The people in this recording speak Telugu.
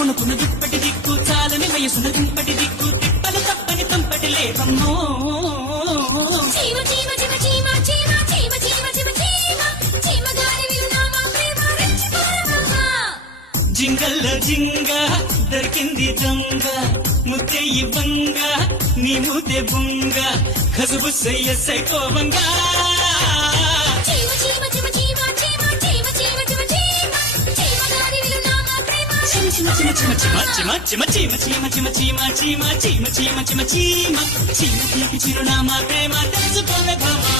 ఉణుకున దుప్పటి దిక్కు చాలని వయసున దుంపటి దిక్కు తిప్పలు తప్పని తంపటి లేవమ్మో చీమ చీమ చీమ చీమ చీమ చీమ చీమ చీమ చీమ చీమ గారి విలునామా ప్రేమ రెచ్చిపోవమ్మా జింగల్ల జింగ దొరికింది దొంగ ముద్దే ఇవ్వంగ నీ ముద్దే బుంగ కసుబుస్సయ్య సైకోవంగా చీమ చీమ చీమ చీమ చీమ చీమ చీమ చీమ చీమ చీమ గారి విలునామా ప్రేమ చిమ చిమ చిమ చిమ చిమ చిమ చిమ చిమ చిమ చిమ చిమ చిమ చిమ చిమ చిమ చీమ చీమ తీపి చిరునామా ప్రేమ తెలుసుకోవే భామా